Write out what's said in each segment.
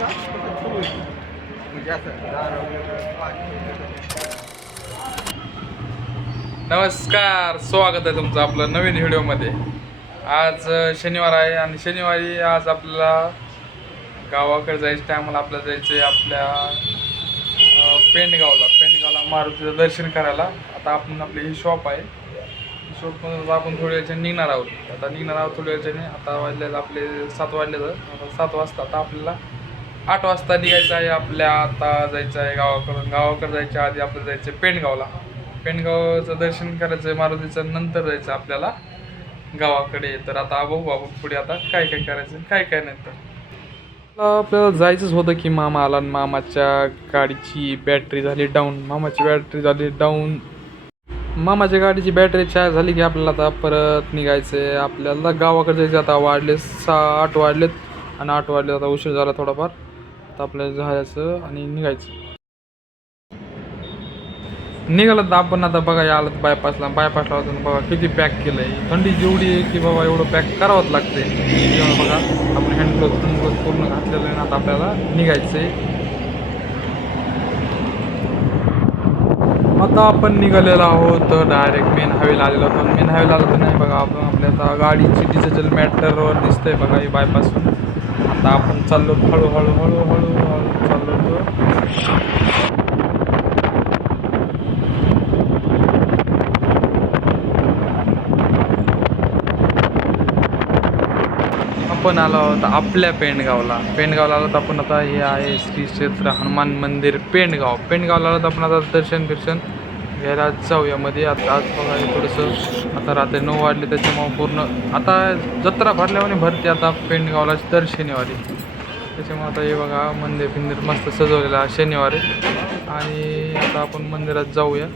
का. म्हणजे असं. नमस्कार स्वागत आहे तुमचं आपलं नवीन व्हिडिओमध्ये. आज शनिवार आहे आणि शनिवारी आज आपल्याला गावाकडे जायचं टायमाला आपल्याला जायचं आहे आपल्या पेंडगावला. पेंडगावला मारुतीचं दर्शन करायला. आता आपण आपली ही शॉप आहे. शॉपमधून आपण थोड्या वेळाने निघणार आहोत. आता निघणार आहोत थोड्या वेळाने आता वाजले आपले सात वाजले तर आता सात वाजता आता आपल्याला आठ वाजता निघायचं आहे आपल्या आता जायचं आहे गावाकडून. गावाकडे जायच्या आधी आपलं जायचं आहे पेंडगावला पेंडगावचं दर्शन करायचं आहे मारुतीचं नंतर जायचं आपल्याला गावाकडे. तर आता बघू आपण पुढे आता काय काय करायचं काय काय नाही तर. आपल्याला जायचंच होतं की मामा आला आणि मामाच्या गाडीची बॅटरी झाली डाऊन. मामाची बॅटरी झाली डाऊन. मामाच्या गाडीची बॅटरी चार्ज झाली की आपल्याला आता परत निघायचं आहे. आपल्याला गावाकडे जायचं आता वाढले सहा आठ वाढलेत. आणि आठ वाढले आता उशीर झाला थोडाफार. आपल्याला जायचं आणि निघायचं. निघालं तर आपण आता बघा या आलं बायपासला बायपासला होतं बघा किती पॅक केलं आहे थंडी जेवढी आहे की बाबा एवढं पॅक करावंच लागते बघा आपण हँड ग्लोव्ह ग्लोव्ह पूर्ण घातलेलं आहे ना आता आपल्याला निघायचं आहे आता आपण निघालेलो आहोत डायरेक्ट मेन हायवेला आलेलो आहोत. मेन हायवेला आलो तर नाही बघा आपण आपल्या आता गाडीची डिजिटल मॅटरवर दिसतंय बघा ही बायपासून आता आपण चाललो हळूहळू हळूहळू हळू चाललो आपण आलो आहोत आपल्या पेंडगावला. पेंडगावला आलो तर आपण आता हे आहे श्री क्षेत्र हनुमान मंदिर पेंडगाव. पेंडगावला आलो तर आपण आता दर्शन बिर्शन घ्यायला जाऊया मध्ये. आता आज बघा थोडंसं आता रात्री नऊ वाजले त्याच्यामुळं पूर्ण आता जत्रा भरल्यामुळे भरते आता पेंडगावला दर शनिवारी. त्याच्यामुळे आता हे बघा मंदिर फिंदिर मस्त सजवलेलं शनिवारी. आणि आता आपण मंदिरात जाऊया.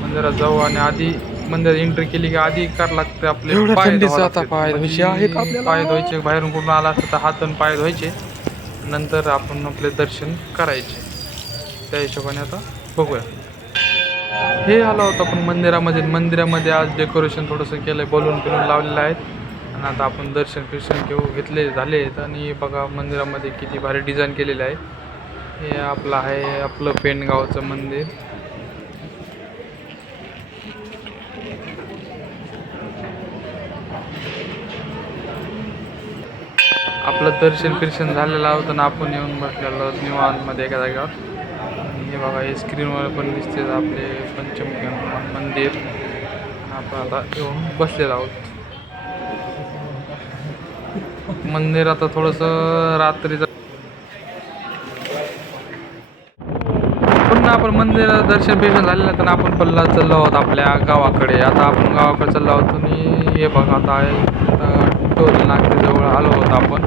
मंदिरात जाऊ आणि आधी मंदिरात एंट्री केली की आधी करावं लागतं आपले पाय धुवायचे म्हणजे. पाय धुवायचे बाहेरून कुठून आला असतं तर हात पाय धुवायचे. नंतर आपण आपले दर्शन करायचे. त्या हिशोबाने आता बघूया. हे आलो होतं आपण मंदिरामध्ये. मंदिरामध्ये आज डेकोरेशन थोडंसं केलं आहे बलून बिलून लावलेलं आहेत. आणि आता आपण दर्शन फिर्शन घेऊ घेतले झाले आहेत. आणि बघा मंदिरामध्ये किती भारी डिझाईन केलेलं आहे. हे आपलं आहे आपलं पेंडगावचं मंदिर. आपलं दर्शन फिर्शन झालेलं होतं ना आपण येऊन बसलेलो निवांतमध्ये एका जागेवर. हे बघा हे स्क्रीनवर पण दिसते आपले पंचमुखी हनुमान मंदिर. आपण आता येऊन बसलेलो आहोत. मंदिर आता थोडंसं रात्रीचं. पुन्हा आपण मंदिर दर्शन बिर्शन झालेलं तर आपण पल्ला चाललो आहोत आपल्या गावाकडे. आता आपण गावाकडे चाललो आहोत. आणि हे बघा आता टोल नाक्याजवळ आलो होतो आपण.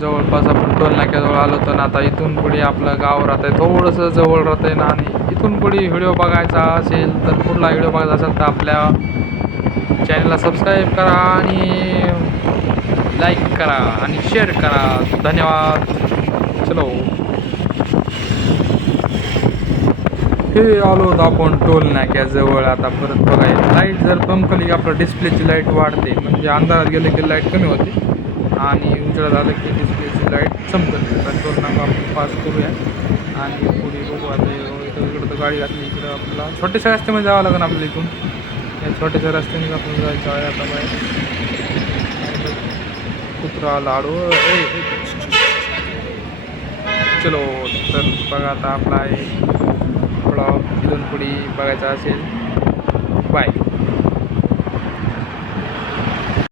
जवळपास आपण टोल नाक्याजवळ आलो होतो ना आता इथून पुढे आपलं गाव राहत आहे थोडंसं जवळ राहत आहे ना आणि इथून पुढे व्हिडिओ बघायचा असेल तर कुठला व्हिडिओ बघायचा असेल तर आपल्या चॅनलला सबस्क्राईब करा आणि लाईक करा आणि शेअर करा. धन्यवाद. चलो. हे आलो होतो आपण टोल नाक्याजवळ आता परत बघायला लाइट जर दमकली आपलं डिस्प्लेची लाइट वाढते. म्हणजे अंधारात गेलं की लाइट कमी होते. आणि उजळा झालं की डिस्प्लेची लाइट चमकत तर टोल नाका आपण पास करूया. आणि पुढे बघू आता हे इथं इकडं तर गाडी घातली इकडं आपल्याला छोट्याशा रस्त्यामध्ये जावं लागेल आपल्याला इथून. या छोट्याशा रस्त्याने आपण जायचं आहे आता बाहेर. कुत्रा लाडू. ए, चलो तर बघा आता आपला आहे. ब्लॉग इथून पुढे बघायचा असेल. बाय